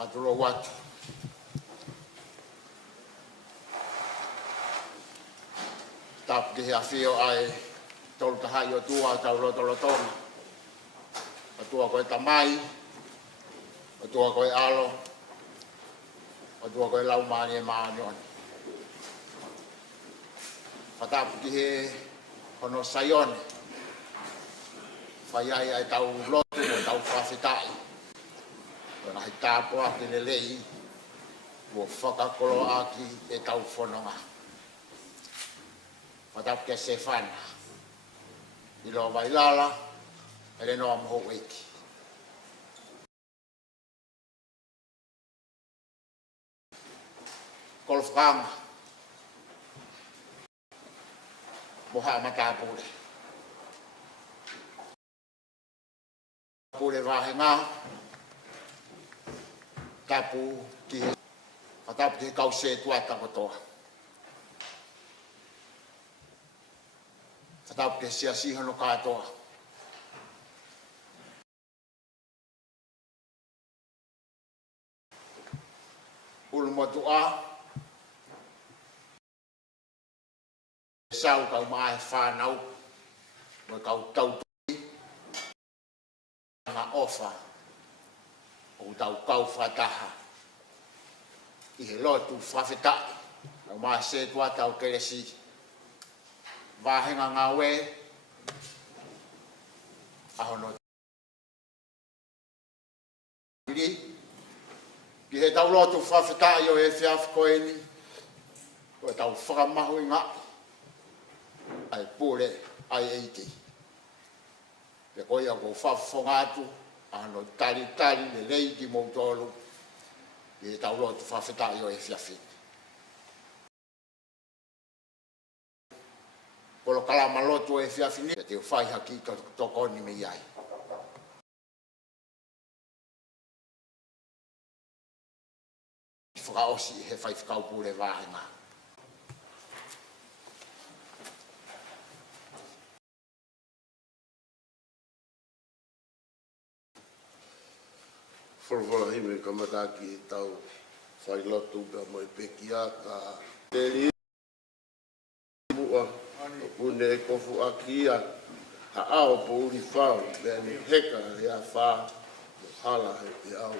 whakaturo watu. Tapu ki hea whio ai tolu tahai o tua tau rotorotonga. O tua koe tamai, o tua koe alo, o tua koe laumani e maani oni. Whatapu ki he hono saione. Whaiai ai tau lotu o tau whawhitai. O nahi tāpua ki le lei, o whakakolo aki e tau whanonga. Whatapu ke Stefana. I lo vai lala, e le noa moho weki. Kolofkanga. Moha matapure. Pure vahenga. Tapu ki whatapu ki kause tuata kotoa. Whatapu ke sia sihano katoa. Ulumotu a. Sau kau mai whanau. Mo kau tautui. Nga ofa. O tau kau whataha. I he lotu whawhetai. Kau mai se tua tau keresi. Vahenga ngā we. Ahono. Ki he tau lotu whawhetai o e whiawhi koeni. Ko tau whakamahu i ngā. Ai pure ai eiti. Pe koe au kou whawhongatu. Ano tali le leiti mou tolu. I tau lotu whawhetai o e whiawhi. Polo kalama lotu o e whiawhi ni. Te whai haki tokoni me iai. Whakaosi he whai whakau pure vāhenga. Whorowhora hime kamataki tau whai lotu ka mai pekia ka teri mua une kofu akia ha ao po uri whau bēni heka hea whā hala he au.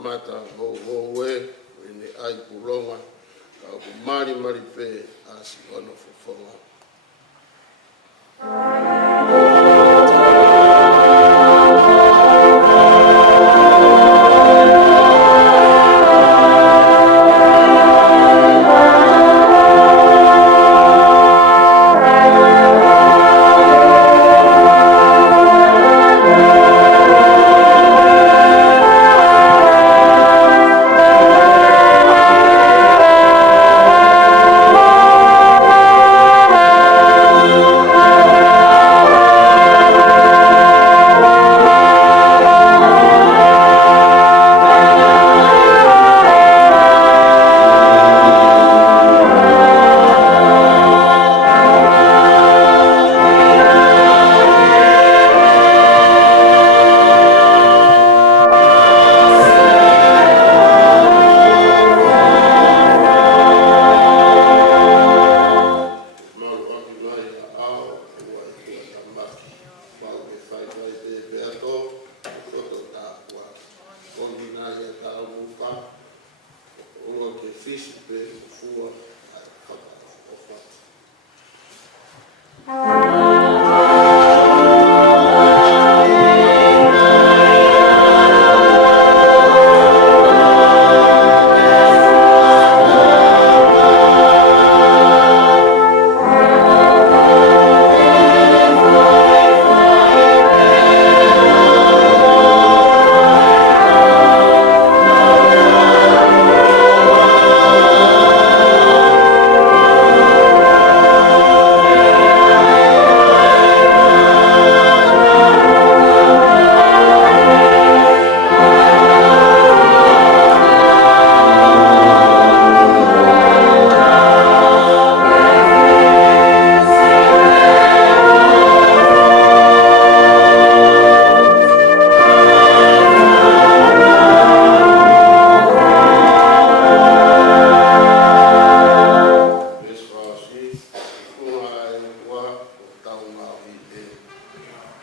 Mata ho e ni ai pulonga ka ku mari pe asi ono fofonga.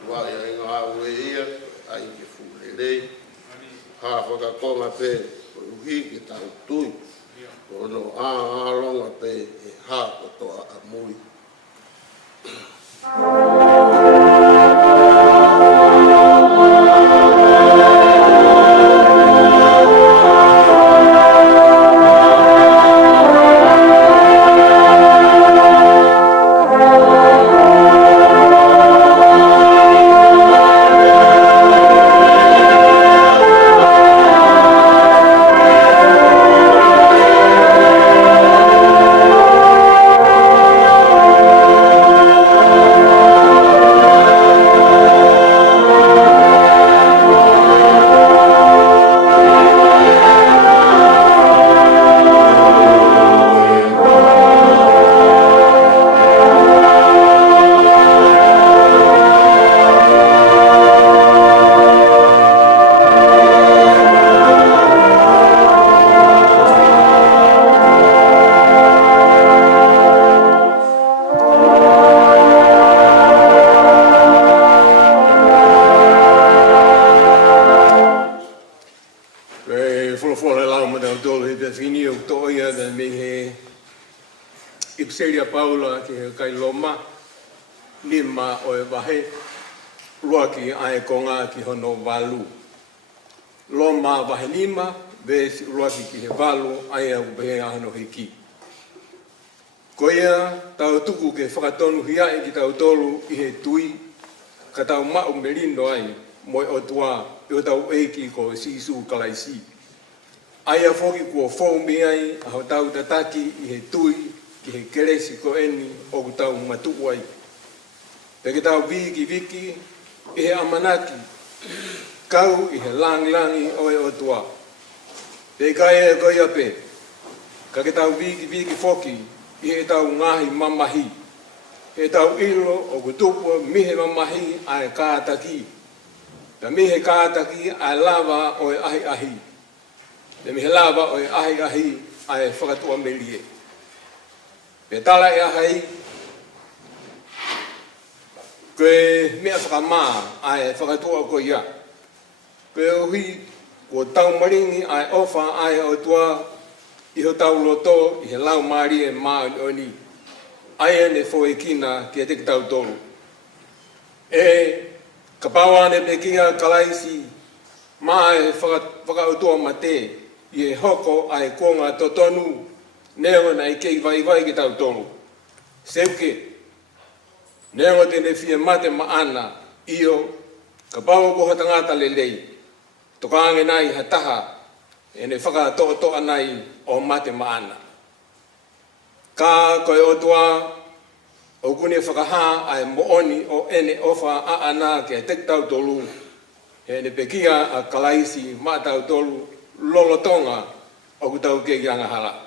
wa ia ngā ue ia, ai ke furelei. Ha whakakonga pe, o uhi ke tau tui. O no a longa pe, e ha o toa a mui. Ipseria Paula ki kai loma lima o e wahe lua ki ai konga ki hono walu. Loma wahe lima ves lua ki he walu ai au behe ahano hiki. Koia tau tuku ke whakatonu hia e ki tau tolu i he tui ka tau mau melindo ai moi o tua i o tau eiki ko sisu kalaisi. Ai a foki kua foumi ai a ho tau tataki i he tui ki he keresi ko eni o tau matu ai. Peke tau viki i he amanaki, kau i he langi o e o tua. Te kai e koia pe, ka ke tau viki foki i he tau ngahi mamahi. He tau ilo o kutupu mihe mamahi ai kātaki. Ta mihe kātaki ai lava o e ahi. Te mihe lava o e ahi ai whakatua melie. Pe tala e ahai, koe mea whakamā ai whakatua ko ia. Koe uhi, ko tau maringi ai ofa ai o tua i ho tau loto i he lau maari e maa oni. Ai e ne fo e kina ki e te tau tolu. E ka pawane pe kia kalaisi maa e whakautua mate i e hoko ai konga totonu neo na i kei vai ki tau tolu. Seuke, neo te ne fia mate maana io ka pao ko hatangata lelei. Tokaange nai hataha e ne whakatoa nai o mate maana. Ka koe o tua o kune whakaha ai mooni o ene ofa a ana ke te tau tolu. E ne pekia a kalaisi ma tau tolu lolotonga o kutau ke ianga hala.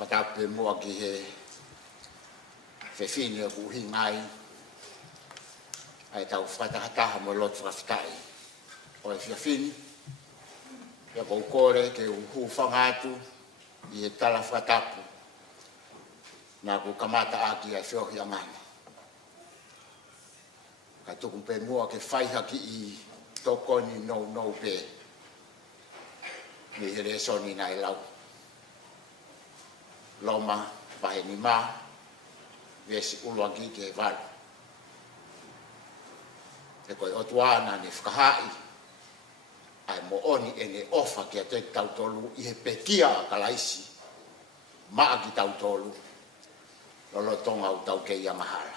Whatape mua ki he whewhine o kuhi ngai. Ai tau whatahataha mo lotu whawhitai. O e whiawhini. Ia kou kore ke uhu whangatu i he tala whatapu. Nā ku kamata aki ai whiohi angana. Ka tuku pe mua ke whaihaki i tokoni no pe. Ni he resoni nai lau. Loma, pahe ni mā, vesi uluangi ke walu. Te koe otuana ni whakahai, ai mo oni e ne ofa ki a te tautolu i he pekia a kalaisi, maa ki tautolu, lolo tonga u tau kei amahala.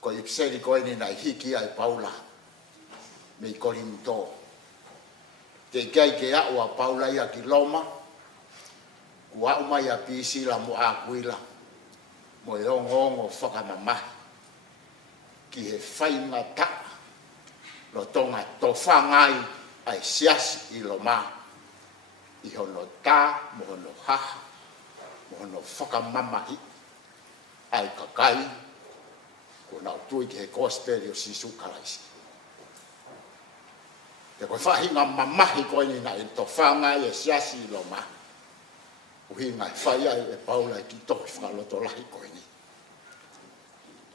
Ko ipseri koe ni nai hiki ai Paula, me i kolimto. Te kei ke aua Paula ia ki Loma, wa umai a pisi la mo akuila mo e ongo whakamamahi ki he whainga ta lo tonga to whangai ai siasi i lo ma i hono ta mo hono haha mo hono whakamamahi ai kakai ko nau tui ki he gospel o sisu kalaisi Te koe whahinga mamahi koe ni na e to whanga e siasi lo ma. Uhinga e whaia e paula e ki tohi whakaloto lahi koe ni.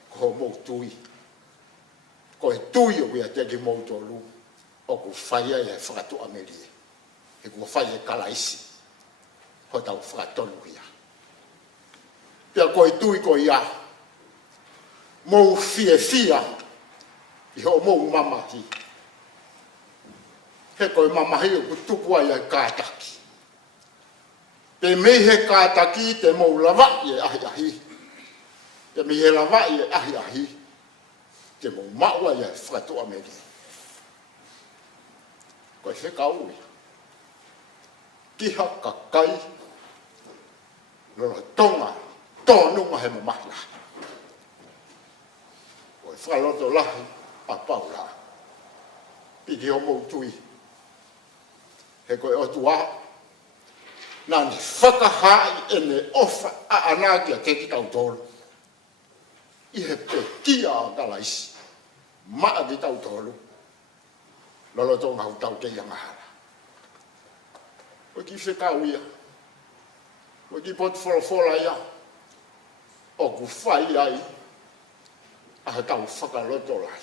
Ko mou tui. Ko e tui o ia te ki mou tolu. O ku whaia e whakatu amerie. E ku whaia e kalaisi. Ho tau whakatonu ia. Pea ko e tui ko ia. Mou fia. I ho mou mamahi. He koe mamahi o ku tupu ai ai kātaki. Te mehe kātaki te mou lava i e ahi. Te mehe lava i e ahi. Te mou maua i e whakatoa meri. Koe whekau ia. Kiha kakai. Lora tonga. Tōnunga he mamahila. Koe whakaloto lahi a paula. Pidi o mou tui. He koe o tua. Nani whakahai e ne ofa a anaki a te ki tau tolu. I he pe kia a kalaisi. Maa ki tau tolu. Lolo tonga hu tau kei angahara. Koe ki whekau ia. Koe ki potu wholofola ia. O ku whai ai. A he tau whakaloto lai.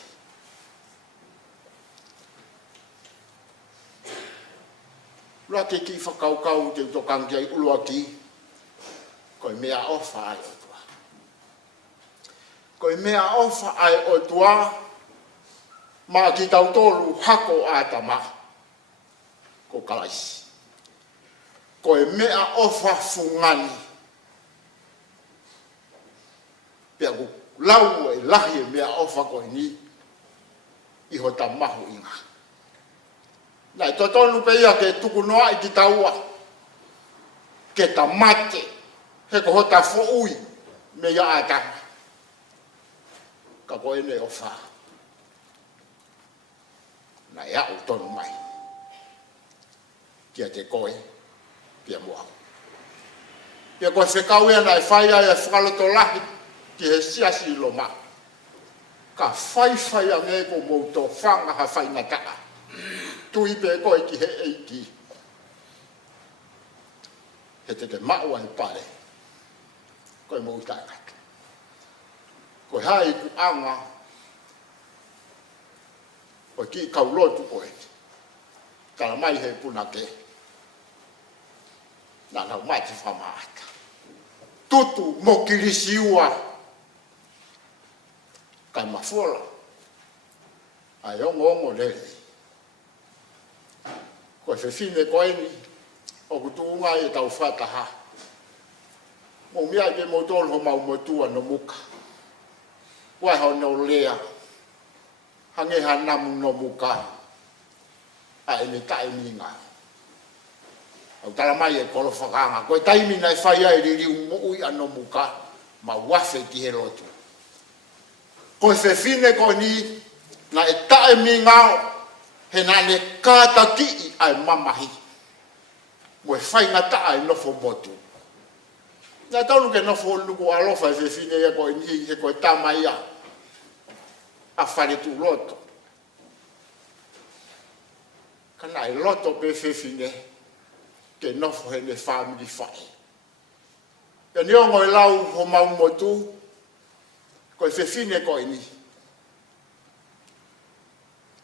Lua ke ki whakaukau te utokangi ai ulua ki. Koe mea ofa ai o tua. Koe mea ofa ai o tua. Maa ki tau tolu hako ātama. Ko kalaisi. Koe mea ofa fungani. Pea ku lau e lahi e mea ofa koe ni. Iho ta mahu inga. Nai totonu pe ia ke tuku noa i ki taua. Ke ta mate. He ko hota fo'ui. Me ia atama. Ka koe ne o wha. Nai au tonu mai. Kia te koe. Pia mua. Pia koe whekau ia nai whaia e whakaloto lahi. Ki he siasi ilo ma. Ka whai a me ko mouto whanga ha whainga taa. Tui pe koe ki he eiki. He te maua i pare. Koe mou tākata. Koe hai ku anga. Koe ki kaulotu koe. Kala mai he puna ke. Nā nau mai te whamaata. Tutu mo kirisi ua. Kai mawhola. Ai ongo lere. Koe whewhine koe ni, o kutuunga e tau whataha. Mo mea ke mo tolu ho mau motua no muka. Wai ho no lea. Hange ha namu no muka. A ene tae minga. Au tala mai e kolo whakanga. Koe taimina e whaia e ririu mui ano muka. Ma wafe ki he lotu. Koe whewhine koe ni, na e tae mingao. He nane kāta ki ai mamahi. Moe whainga taa e nofo motu. Nā taunu ke nofo luku alofa e whewhine e koe nihi he koe tamaia. A whare tu loto. Kana e loto pe whewhine ke nofo he ne whamiri whai. Ka niongo e lau ho mau motu. Koe whewhine koe nihi.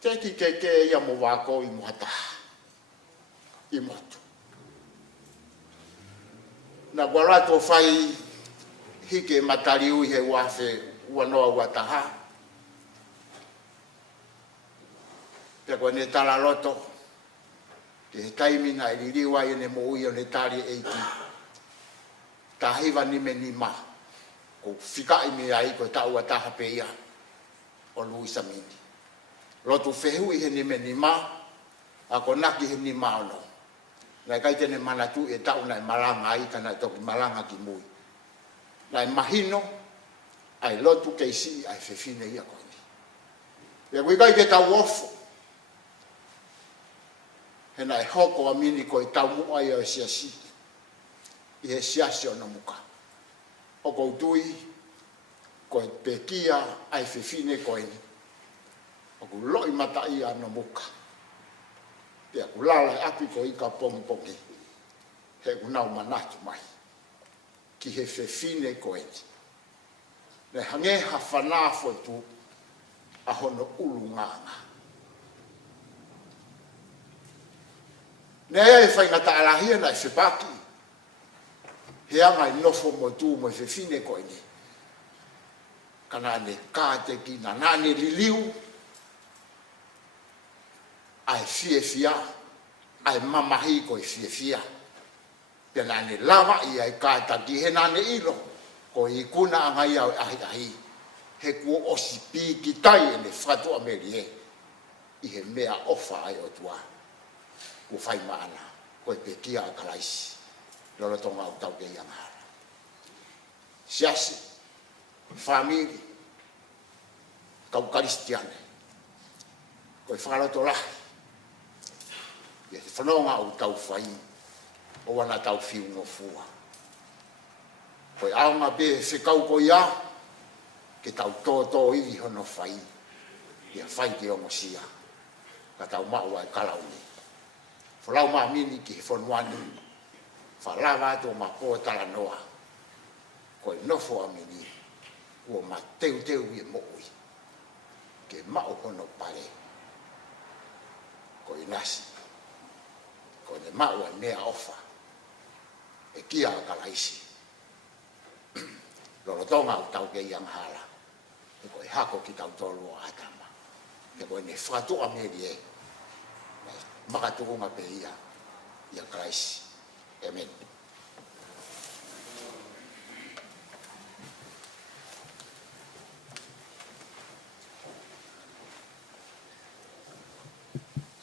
Te ki ke ia mo wako i mohata. I motu. Na guarato whai hike matari ui he wafe uanoa wataha. Te koe ne tala loto. Te he taimina e ririwa i ne mo ui o ne tari eiki. Ta hiva ni me ni ma. Ko whika i me ai koe tau ataha pe ia. O Luisa Mini. Lotu whehu i he ni me ni ma, a ko naki he ni ma ono. Nai kai tene manatu e tau nai malanga ai, ka nai toki malanga ki mui. Nai mahino, ai lotu keisi, ai whewhine ia koini. Ia kui kai ke tau ofo. He nai hoko a mini ko i tau mua ia e siasi. I he siasi ono muka. O kou tui, ko i pekia, ai whewhine koini. Aku loi mata i ano muka. Pea kulala e api ko ika pongi. He unau manatu mai. Ki he whewhine ko eti. Ne hange ha whanafo tu a hono ulu nganga. Ne e whaingata alahia na e whipaki. He anga i nofo mo tu mo e whewhine ko eti. Kana ne kāte ki na nane liliu. Ai fia, ai mamahi ko i fia. Pena ne lava i ai kāta ki he nane ilo. Ko i kuna angai au ahi. He kua osi pi ki tai e ne whatu ameri e. I he mea ofa ai o tua. Ko whai maana. Ko i pekia a kalaisi. Lolo tonga au tau ke iangara. Siasi. Famili. Kau karistiane. Ko i whakaloto lahi. Ia te whanonga au tau whai. O wana tau whiu no fua. Koe aonga be whikau ko ia, ke tau tōtō iri hono whai. Ia whai ke ongo sia. Ka tau maua e kalauni. Whalau maa mini ki he whanuani. Whalawa ato ma pō tala noa. Koe nofo a mini. Ua ma teu i moui. Ke mao hono pare. Koe nasi. Koe ne maua mea ofa. E kia a kalaisi. Lolo tonga au tau ke iang hala. E koe hako ki tau tolu o atama. E koe ne whatu a meri e. Makatukunga pe ia. Ia kalaisi. Amen.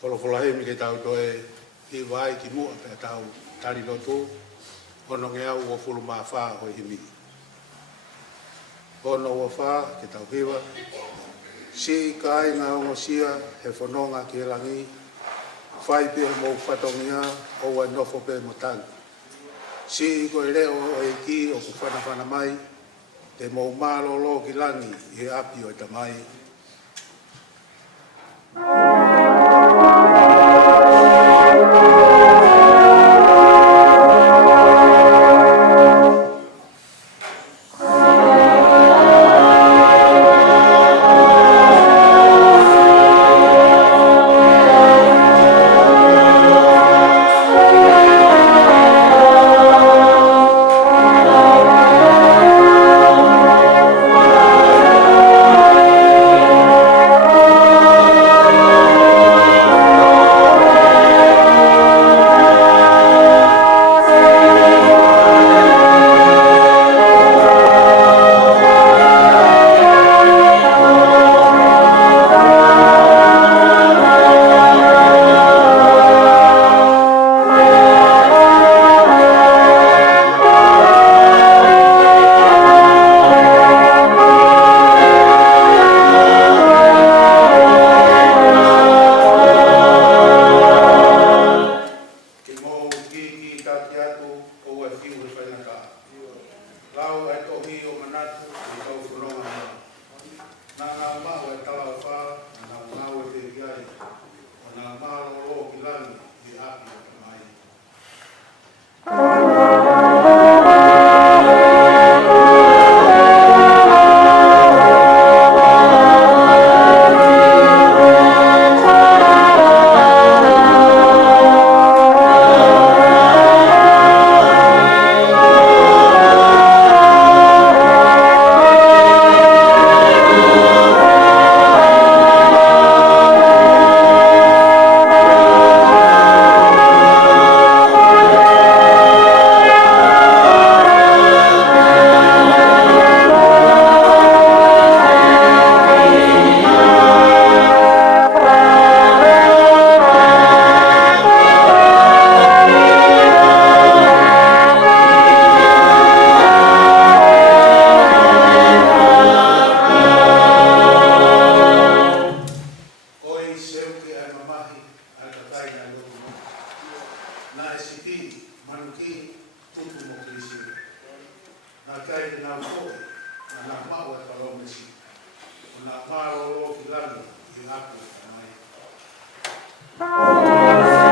Wholofola he mi ke tau toe i wai ki mua pe tau tari loto. Ono nge au o fulu maa whaa hoi himi. Ono o whaa ke tau hiwa. Si kai ngā ongo sia he whanonga ki he rangi. Whai pe mō whatongia o wai nofo pe motangi. Si ko e reo o e ki o ku whana mai. Te mō mālolo ki langi i he api o e tamai. Bye.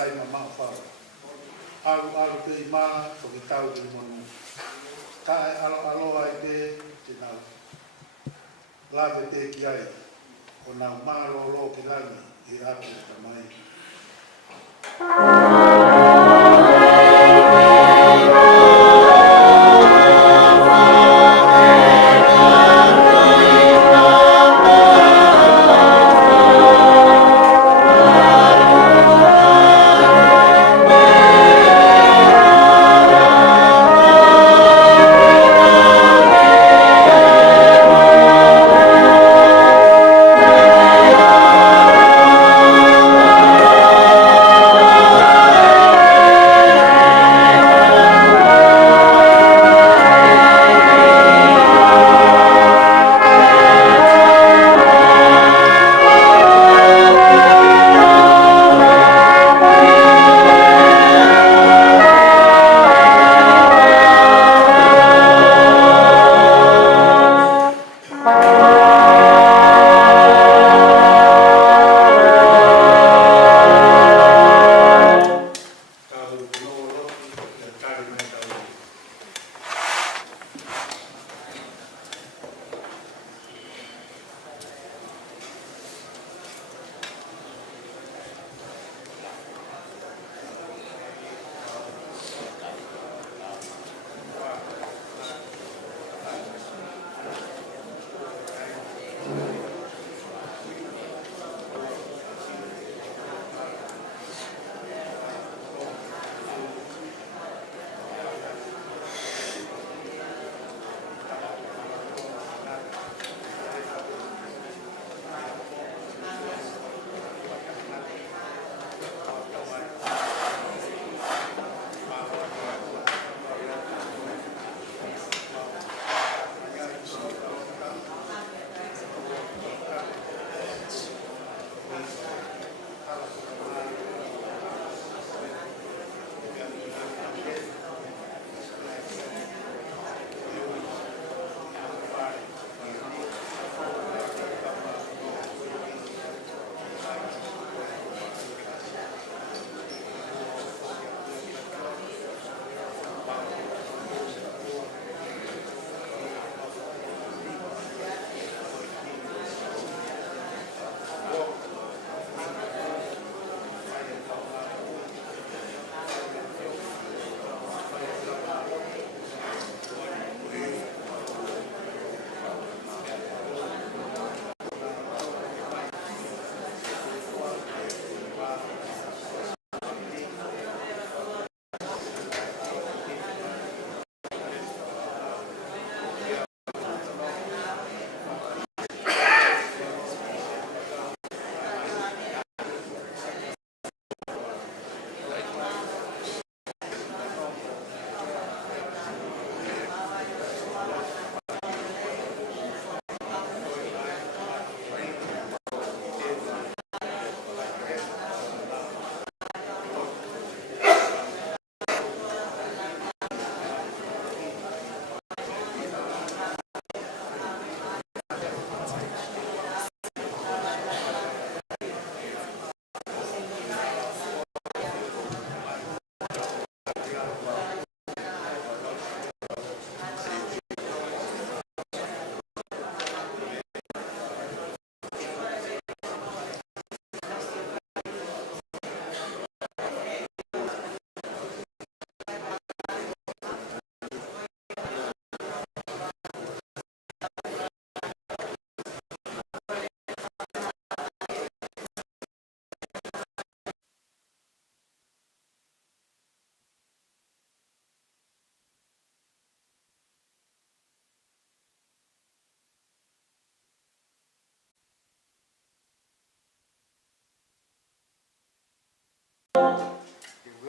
kai mama fa alu pe ma to ki tau ki monu ta alo ai te na la te ki ai o na ma lo ki lani e atu ta mai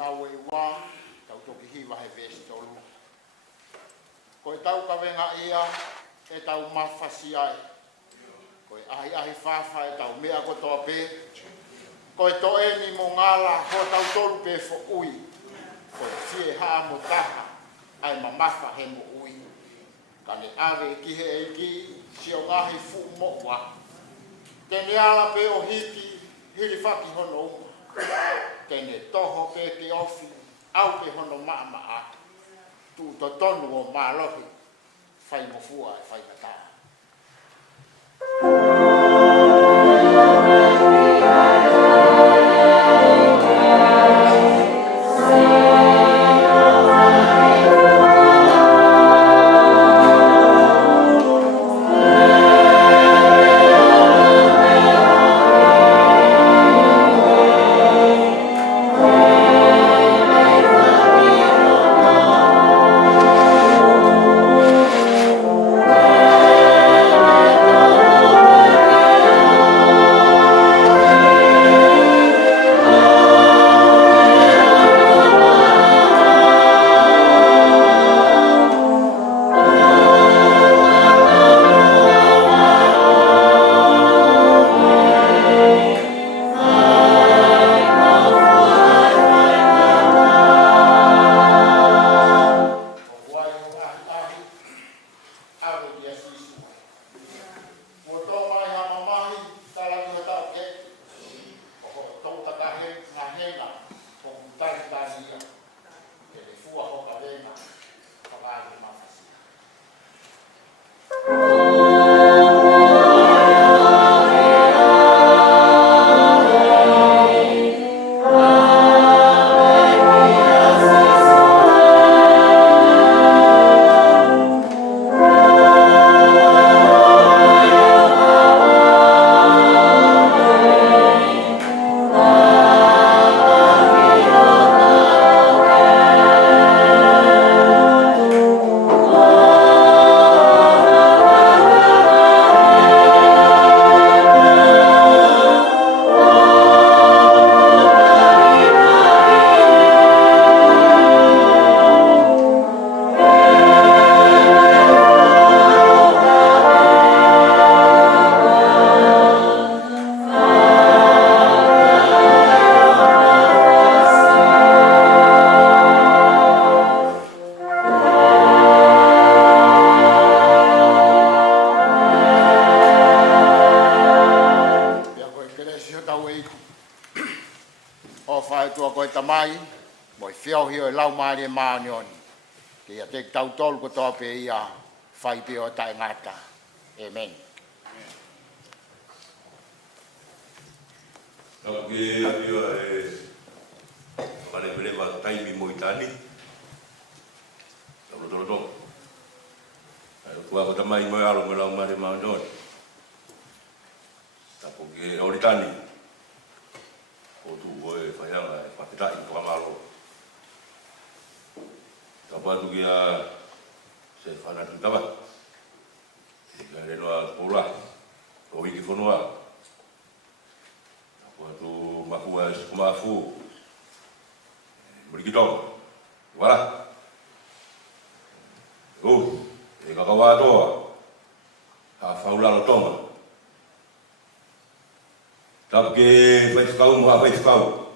lau e wā, tau toki hiwa he vesi tolu. Ko e tau kawenga ia, e tau mawhasi ai. Ko e ahi whawha e tau mea ko toa pē. Ko e to e ni mo ngala, ko tau tolu pē fo ui. Ko e fie haa mo taha, ai mamafa he mo ui. Kane awe ki he e ki, si o ngahi fu mo wa. Tene ala pē o hiki, hiri whaki hono uma. Tene toho ke ofi au pe hono maa tu to tonu o malohi fai mo fua e fai kata. Mai, moi fio hio lau mare maanion. Ke ia te tau tolu ko toa pe ia whai pe o tae ngata. Amen. Nau ke apia e whare pere wa taimi mo i tani. Tau roto roto. Kua ko tamai mo alo me lau mare maanion. Tapo ke ori tani. O tu oe whaianga e whapitai i whakamalo. Ka patu ki a se whanatu tawa. Ka renoa pola. O wiki whanua. Ka patu mafua e sukumafu. Muriki tonga. Wala. E kakawa toa. Ka whaulalo tonga. Tapu ke whaitukau mua whaitukau.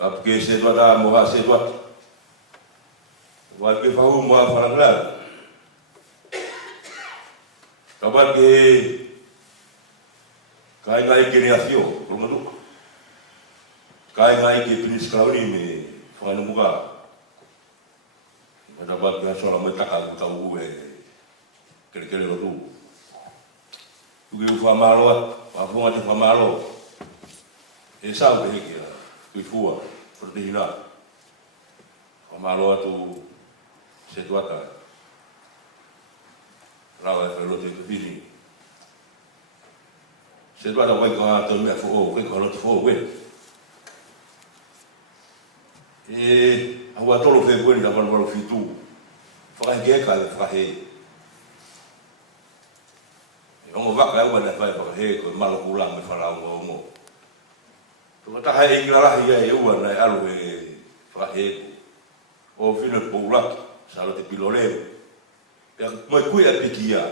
Tapu ke se tuata mua se tuata. Wal ke whahu mua whanakala. Tapu ke kai ngai ke rea fio, kurumatu. Kai ngai ke Prince Klauni me whanumuka. Tapu ke hasola me taka utau e kere rotu. Tuki whamaloa, whapunga te whamalo. E sau te hiki a, tui fua, protehina. Whamaloa tu se tuata. Rawa e whailote te whini. Se tuata wai ka tau mea fuho, wai ka lote fuho wen. E ahua tolo whe wen na whanwaro whitu. Whakahike eka e whakahei. Ongo waka e wana whai whakahe ko malo kulang me whanau o ongo. Tuka taha e inga rahi e wana e alu e whakahe ko. O whina poulaki, salo te piloreo. Pea mai kui a piki ia.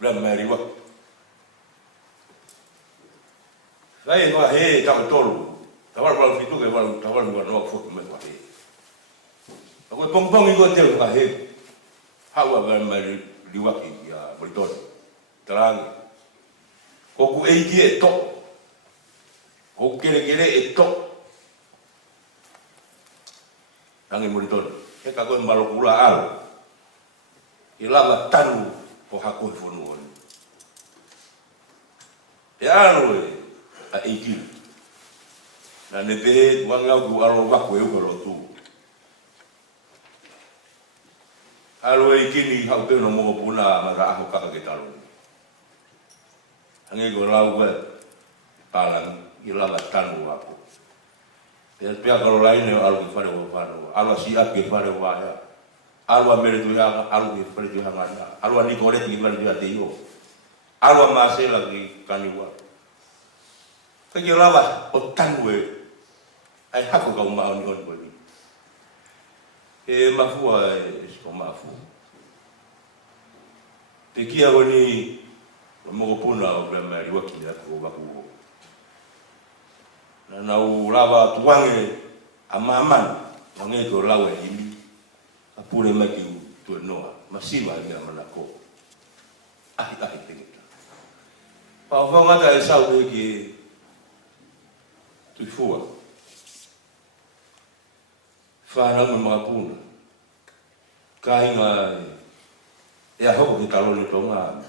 Rea mai riwa. Whai whakahe e tau tolu. Tawaru walu whitu ke walu tawaru wanoa whoki me whakahe. A koe pongpongi ko te whakahe. Haua mai riwaki ia Moritoni. Tarangi. Koku eiki e to. O kere e to. Tangi muri tonu. E ka koe malokula alo. I lava tanu o hako e whonu oni. E alo e a eikiri. Na ne te wanga ku alo wako e ukaro tu. Alo e kini hau te no mo puna ma ra ho kaka ke talo. Hangi ko lau koe talang i lava tanu wako. Pea kalau lain yang alu kifare wa faro, alu siap kifare wa ya, alu ambil tu yang alu kifare tu yang ada, alu ni korek kifare tu yang tiyo, alu masih lagi kaniwa. Kejelawa otan we, ai haku kau mau ni on boli. Mafu esko mafu. Tekia ni mo puna o blama riwa kila ko baku. Na nau lava tuange amaman wange to lawe imi apure maki tu noa masiva ia manako ahi tengita pa ngata e sau ki tu fua fara mo mapuna kainga ya ho ki talo ni tonga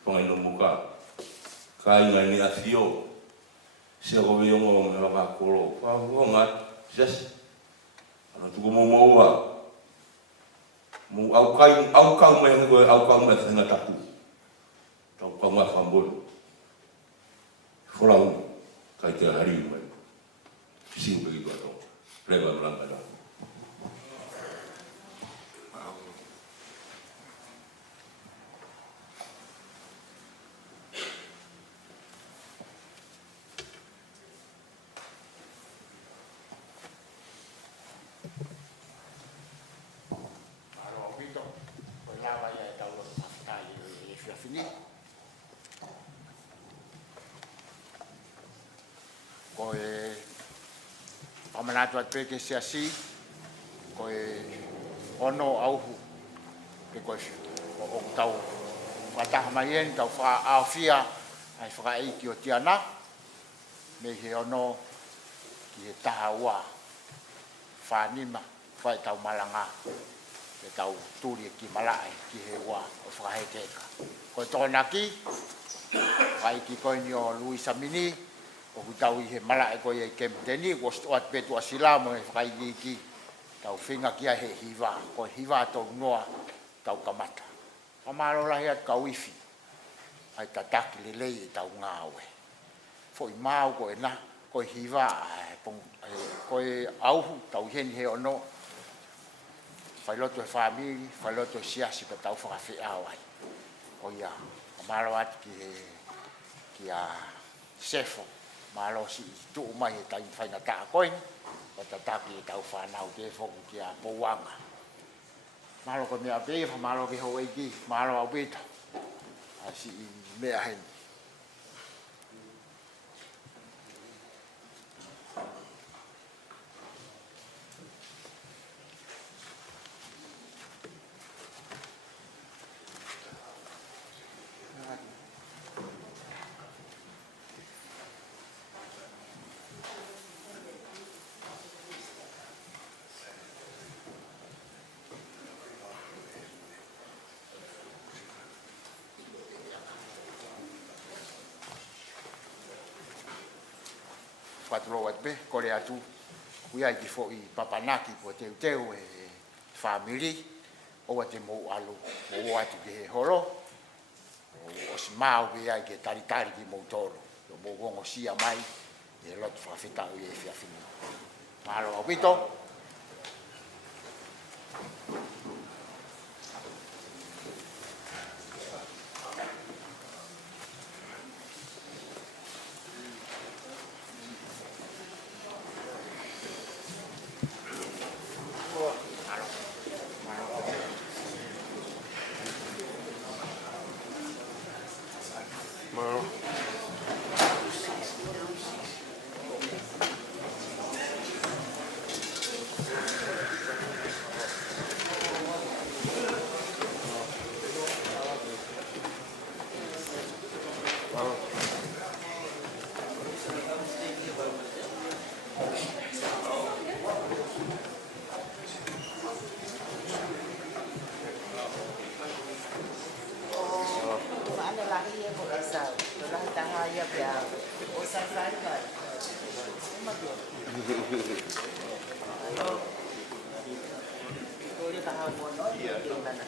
ponga no muka kainga ni afio se o veo mo na va colo fa ngat just ana tu mo wa mu au ka me ngo au ka me tanga taku tau ka ma fambol fola u ka te hari mo si be to preba blanca da Pamanato at peke siasi, koe ono auhu, ke koe o tau wataha maien, tau wha awhia, ai whaka eiki o tiana, me he ono ki he taha ua, whanima, whai tau malanga, ke tau tūri ki malae, ki he ua o whakahekeka. Koe tōnaki, whai ki koe ni o Luisa Mini, o tau i he malae koe e Kempteni, o stoat petu a silamo e whakai ki tau whinga kia he hiva, koe hiva tau noa tau kamata. Pamaro lahi at kau iwi, ai tataki le lei e tau ngāwe. Fo i māu koe na, koe hiva, koe auhu tau heni he ono, whailoto e whamiri, whailoto e siasi pa tau whakawhi awai. O ia, pamaro at ki a sefo, malo si tu mai tai faina ta koin o tataki tau whanau te foku ki a pouanga malo ko mea pe malo ki ho eki malo au pita asi mea hen patro at be kore atu kuia ki fo i papanaki po te teu e family o te mo alu o atu ke horo o smau ke ai ke tari ki mo toro o mo gongo sia mai e lot fa fita e fia fini malo obito lahi e mo isau. To lahi taha ia pia. O sa fai kai. Uma dia. Ko ri taha mo no ia ki mana.